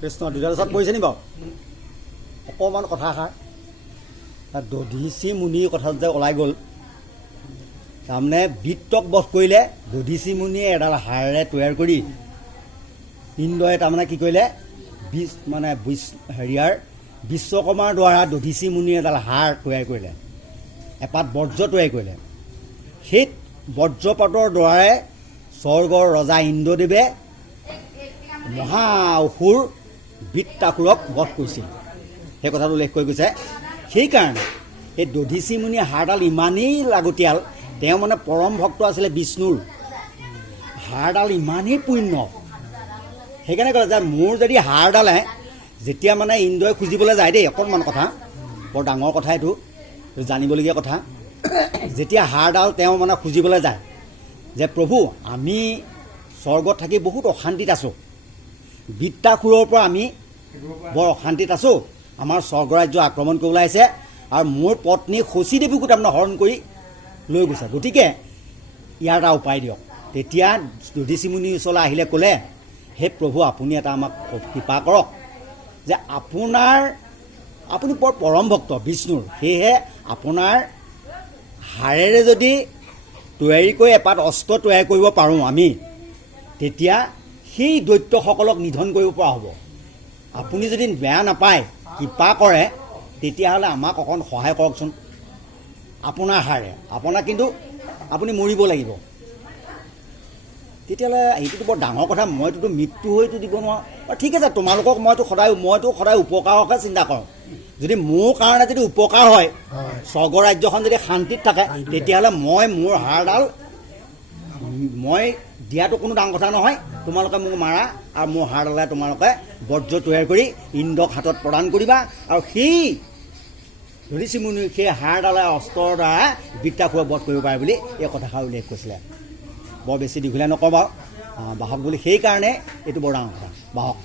কৃষ্ণ দুটাৰ ওচৰত পৰিছে নি বাৰু অকণমান কথাষাৰ দধীচি মুনিৰ কথা যে ওলাই গ'ল তাৰমানে বিত্তক বধ কৰিলে দধীচি মুনিয়ে এডাল হাড়েৰে তৈয়াৰ কৰি ইন্দ্ৰই তাৰমানে কি কৰিলে হেৰিয়াৰ বিশ্বকৰ্মাৰ দ্বাৰা দধীচি মুনিয়ে এডাল হাড় তৈয়াৰ কৰিলে এপাত বজ্ৰ তৈয়াৰ কৰিলে সেই বজ্ৰপাতৰ দ্বাৰাই স্বৰ্গৰ ৰজা ইন্দ্ৰদেৱে মহা অসুৰ বৃত্তাসুৰক বধ কৰিছিল সেই কথাটো উল্লেখ কৰি গৈছে সেইকাৰণে সেই দধীচি মুনিৰ হাড়ডাল ইমানেই লাগতিয়াল তেওঁ মানে পৰম ভক্ত আছিলে বিষ্ণুৰ হাড়ডাল ইমানেই পুণ্য সেইকাৰণে ক'লে যে মোৰ যদি হাড়ডালে যেতিয়া মানে ইন্দ্ৰই খুজিবলৈ যায় দেই অকণমান কথা বৰ ডাঙৰ কথা এইটো জানিবলগীয়া কথা যেতিয়া হাড়ডাল তেওঁ মানে খুজিবলৈ যায় যে প্ৰভু আমি স্বৰ্গত থাকি বহুত অশান্তিত আছোঁ বৃত্তাসুৰৰ পৰা আমি বৰ অশান্তিত আছোঁ আমাৰ স্বৰ্গৰাজ্য আক্ৰমণ কৰিবলৈ আহিছে আৰু মোৰ পত্নী শচী দেৱীকো তাৰমানে হৰণ কৰি লৈ গৈছে গতিকে ইয়াৰ এটা উপায় দিয়ক তেতিয়া দধীচি মুনিৰ ওচৰলৈ আহিলে ক'লে হে প্ৰভু আপুনি এটা আমাক কৃপা কৰক যে আপুনি বৰ পৰম ভক্ত বিষ্ণুৰ সেয়েহে আপোনাৰ হাড়েৰে যদি তৈয়াৰী কৰি এপাত অস্ত্ৰ তৈয়াৰ কৰিব পাৰোঁ আমি তেতিয়া সেই দৈত্যসকলক নিধন কৰিব পৰা হ'ব আপুনি যদি বেয়া নাপায় কৃপা কৰে তেতিয়াহ'লে আমাক অকণ সহায় কৰকচোন আপোনাৰ হাড়ে আপোনাক কিন্তু আপুনি মৰিব লাগিব তেতিয়াহ'লে এইটোতো বৰ ডাঙৰ কথা মইতো মৃত্যু হৈতো দিব নোৱাৰোঁ ঠিক আছে তোমালোকক মইতো সদায় উপকাৰকহে চিন্তা কৰোঁ যদি মোৰ কাৰণে যদি উপকাৰ হয় স্বৰ্গৰাজ্যখন যদি শান্তিত থাকে তেতিয়াহ'লে মই মোৰ হাড়ডাল মই দিয়াটো কোনো ডাঙৰ কথা নহয় তোমালোকে মোক মাৰা আৰু মোৰ হাড়ডালে তোমালোকে বজ্ৰ তৈয়াৰ কৰি ইন্দ্ৰক হাতত প্ৰদান কৰিবা আৰু সেই দধীচি মুনিৰ সেই হাড়ডালে অস্ত্ৰৰ দ্বাৰা বৃত্তাসুৰক বধ কৰিব পাৰে বুলি এই কথাষাৰ উল্লেখ কৰিছিলে বৰ বেছি দীঘলীয়া নকওঁ বাৰু বাহক বুলি সেইকাৰণে এইটো বৰ ডাঙৰ কথা বাহক